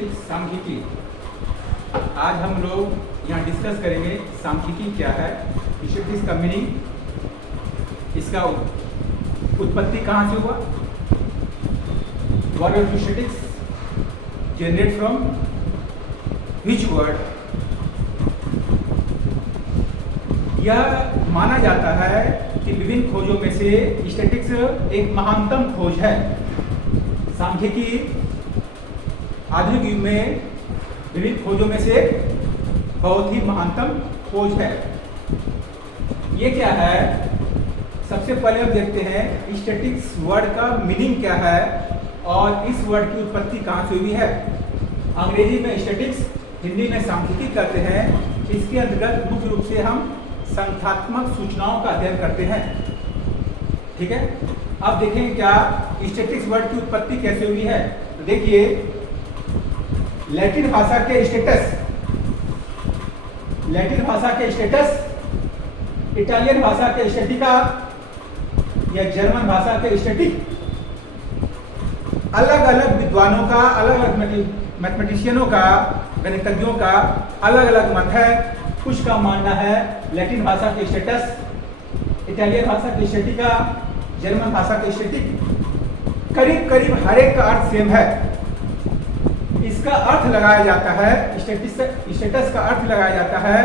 Statistics सांख्यिकी। आज हम लोग यहाँ डिस्कस करेंगे सांख्यिकी क्या है, स्टैटिस्टिक्स का मीनिंग, इसका उत्पत्ति कहाँ से हुआ, what are statistics generate from which word. यह माना जाता है कि विभिन्न खोजों में से स्टैटिस्टिक्स एक महानतम खोज है। सांख्यिकी आधुनिक युग में विभिन्न खोजों में से बहुत ही महानतम खोज है। ये क्या है, सबसे पहले हम देखते हैं स्टैटिस्टिक्स वर्ड का मीनिंग क्या है और इस वर्ड की उत्पत्ति कहाँ से हुई है। अंग्रेजी में स्टैटिस्टिक्स, हिंदी में सांख्यिकी कहते हैं। इसके अंतर्गत मुख्य रूप से हम संख्यात्मक सूचनाओं का अध्ययन करते हैं। ठीक है, अब देखें क्या स्टैटिस्टिक्स वर्ड की उत्पत्ति कैसे हुई है। तो देखिए, लैटिन भाषा के स्टेटस, लैटिन भाषा के स्टेटस, इटालियन भाषा के स्टैटिका या जर्मन भाषा के स्टैटिक, अलग अलग विद्वानों का, अलग अलग मैथमेटिशियनों का, गणितज्ञों का अलग अलग मत है। कुछ का मानना है लैटिन भाषा के स्टेटस, इटालियन भाषा के स्टैटिका, जर्मन भाषा के स्टैटिक करीब करीब हर एक का अर्थ सेम है। इसका अर्थ लगाया जाता है, स्टेटस का अर्थ लगाया जाता है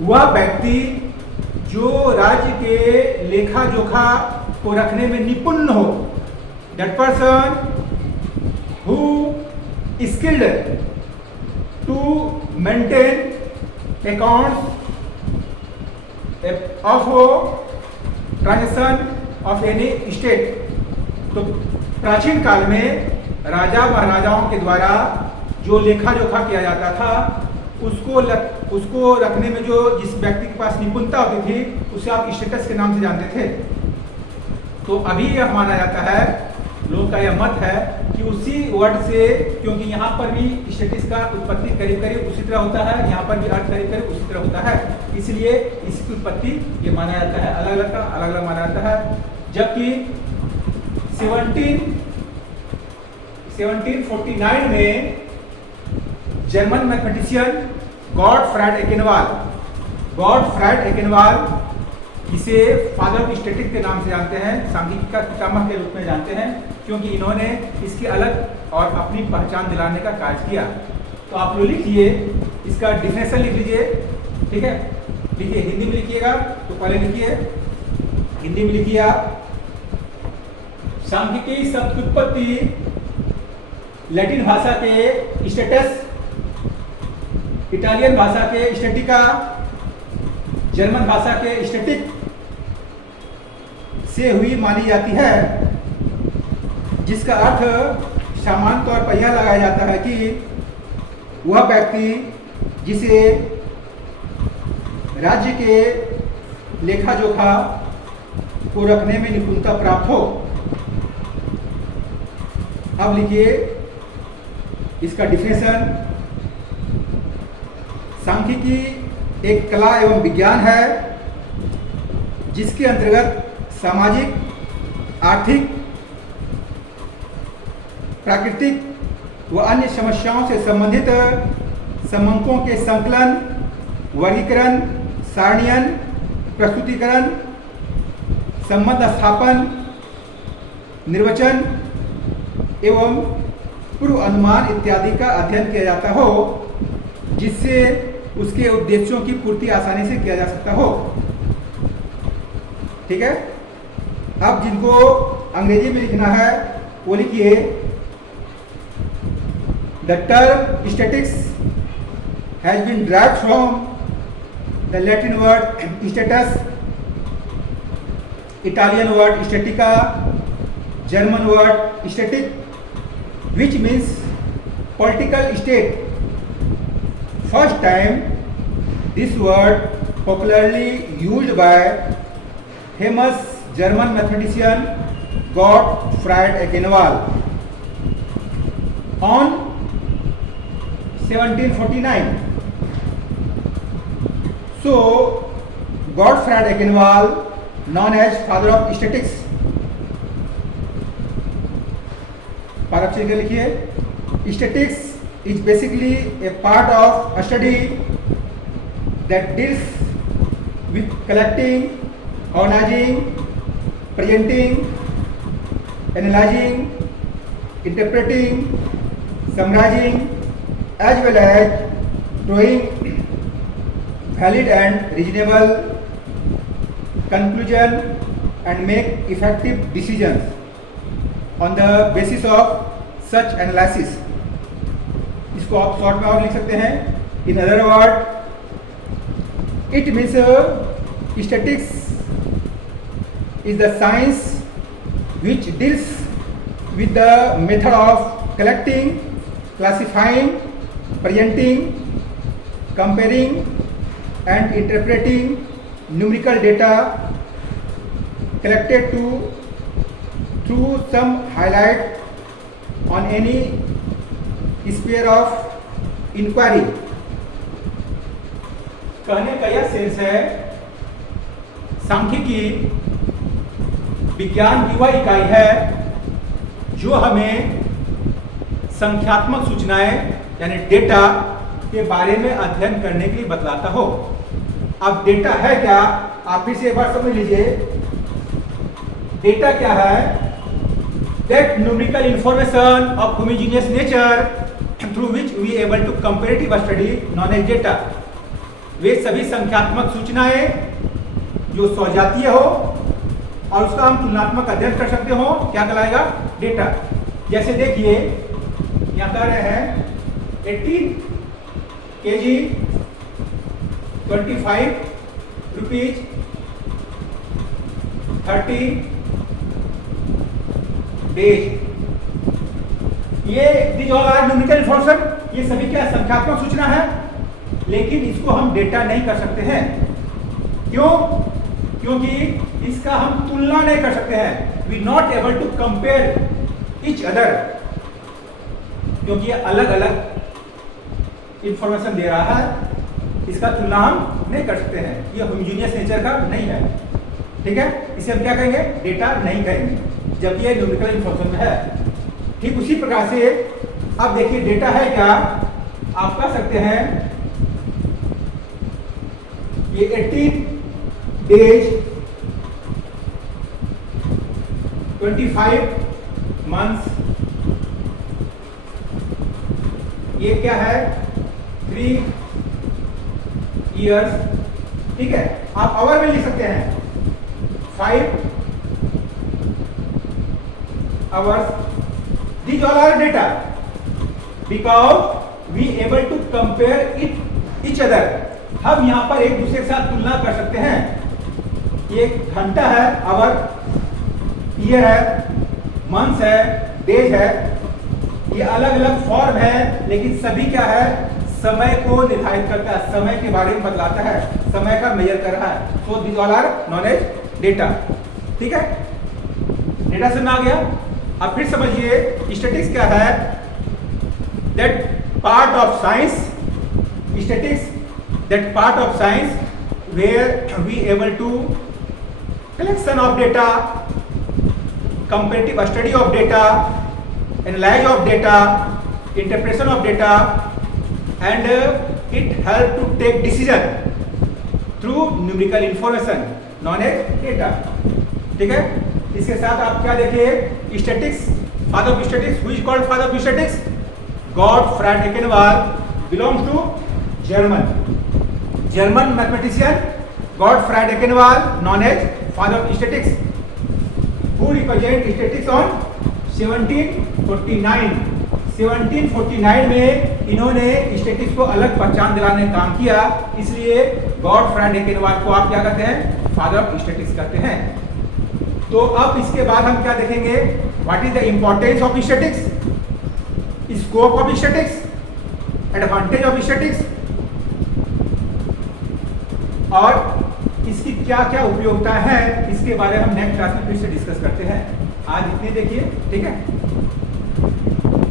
वह व्यक्ति जो राज्य के लेखा जोखा को रखने में निपुण हो, that person who skilled to maintain accounts of transaction of any state. तो प्राचीन काल में राजा महाराजाओं के द्वारा जो लेखा जोखा किया जाता था, उसको रखने में जो जिस व्यक्ति के पास निपुणता होती थी उसे आप स्टेटस के नाम से जानते थे। तो अभी यह माना जाता है, लोगों का यह मत है कि उसी वर्ड से, क्योंकि यहाँ पर भी स्टेटस का उत्पत्ति करीब करीब उसी तरह होता है, यहाँ पर भी अर्थ करीब करीब उसी तरह होता है, इसलिए इसकी उत्पत्ति ये माना जाता है, अलग अलग का अलग अलग माना जाता है। जबकि 1749 में जर्मन मैथमेटिशियन गॉटफ्राइड एकेनवाल, इसे फादर ऑफ स्टैटिस्टिक्स के नाम से जानते हैं, सांख्यिकी का पितामह के रूप में जानते हैं, क्योंकि इन्होंने इसकी अलग और अपनी पहचान दिलाने का कार्य किया। तो आप लोग लिखिए, इसका डिफिनेशन लिख लीजिए। ठीक है, लिखिए, हिंदी में लिखिएगा तो पहले लिखिए, हिंदी में लिखिए आप। सांख्यिकी शब्द की उत्पत्ति लैटिन भाषा के स्टेटस, इटालियन भाषा के स्टैटिका, जर्मन भाषा के स्टैटिक से हुई मानी जाती है, जिसका अर्थ सामान्य तौर पर यह लगाया जाता है कि वह व्यक्ति जिसे राज्य के लेखा जोखा को रखने में निपुणता प्राप्त हो। अब लिखिए इसका डिफिनेशन। सांख्यिकी एक कला एवं विज्ञान है जिसके अंतर्गत सामाजिक, आर्थिक, प्राकृतिक व अन्य समस्याओं से संबंधित समंकों के संकलन, वर्गीकरण, सारणीयन, प्रस्तुतिकरण, संबंध स्थापन, निर्वचन एवं पूर्व अनुमान इत्यादि का अध्ययन किया जाता हो, जिससे उसके उद्देश्यों की पूर्ति आसानी से किया जा सकता हो। ठीक है, अब जिनको अंग्रेजी में लिखना है वो लिखिए। The term statics has been derived from the Latin word status, Italian word statica, German word static, which means political state. First time this word popularly used by famous German mathematician Gottfried Ekenwall on 1749. So Gottfried Ekenwall, known as father of statistics, park लिखिए। statistics is basically a part of a study that deals with collecting, organizing, presenting, analyzing, interpreting, summarizing, as well as drawing valid and reasonable conclusion and make effective decisions on the basis of such analysis. इसको आप short में और लिख सकते हैं. In other word, it means statistics is the science which deals with the method of collecting, classifying, presenting, comparing and interpreting numerical data collected through some highlight on any sphere of inquiry. कहने का यह sense है, सांख्यिकी विज्ञान की वह इकाई है जो हमें संख्यात्मक सूचनाएं यानी डेटा के बारे में अध्ययन करने के लिए बतलाता हो. अब डेटा है क्या, आप फिर से एक बार समझ लीजिए. डेटा क्या है? That numerical information of homogeneous nature through which we able to comparative study known as data. वे सभी संख्यात्मक सूचनाएं जो सजातीय हो और उसका हम तुलनात्मक अध्ययन कर सकते हो, क्या कहलाएगा? डेटा. जैसे देखिए यहाँ कह रहे हैं 18 kg 25 रुपीज 30 डेज. ये these all are numerical information. ये सभी क्या संख्यात्मक सूचना है, लेकिन इसको हम डेटा नहीं कर सकते हैं. क्यों? क्योंकि इसका हम तुलना नहीं कर सकते हैं. We not able to compare each other, क्योंकि ये अलग अलग इंफॉर्मेशन दे रहा है. इसका तुलना हम नहीं कर सकते हैं. ये होमोजेनियस नेचर का नहीं है. ठीक है, इसे हम क्या कहेंगे? डेटा नहीं कहेंगे, जबकि ये न्यूमेरिकल इंफॉर्मेशन में है. ठीक उसी प्रकार से अब देखिए डेटा है क्या, आप कह सकते हैं ये 18 डेज 25 मंथ्स, ये क्या है? 3 इयर्स. ठीक है, आप आवर में लिख सकते हैं 5 hours. These all are data because we able to compare each other. हम यहाँ पर एक दूसरे के साथ तुलना कर सकते हैं. ये घंटा है, आवर, ईयर है, मंथ है, डेज है. ये अलग अलग फॉर्म है, लेकिन सभी क्या है? समय को निर्धारित करता है, समय के बारे में बतलाता है, समय का मेजर कर रहा है. So this all are known as data. ठीक है, डेटा समझ में आ गया. अब फिर समझिए स्टैटिस्टिक्स क्या है? That part of science, statistics that part of science where we able to collection of data, comparative study of data, analyse of data, interpretation of data, and it help to take decision through numerical information known as data. ठीक है, इसके साथ आप क्या देखिए? Statistics, father of statistics, who is called father of statistics? Gottfried Achenwall, belongs to German mathematician Gottfried Achenwall, known as father of statistics, who represent statistics on 1749. 1749 में इन्होंने statistics को अलग पहचान दिलाने का काम किया. इसलिए गॉटफ्राइड एकेनवाल को आप क्या कहते हैं? फादर ऑफ स्टैटिस्टिक्स कहते हैं. तो अब इसके बाद हम क्या देखेंगे? What is the importance of statistics, scope of statistics, advantage of statistics, और इसकी क्या क्या उपयोगिता है. इसके बारे में हम नेक्स्ट क्लास में फिर से डिस्कस करते हैं. आज इतने देखिए. ठीक है.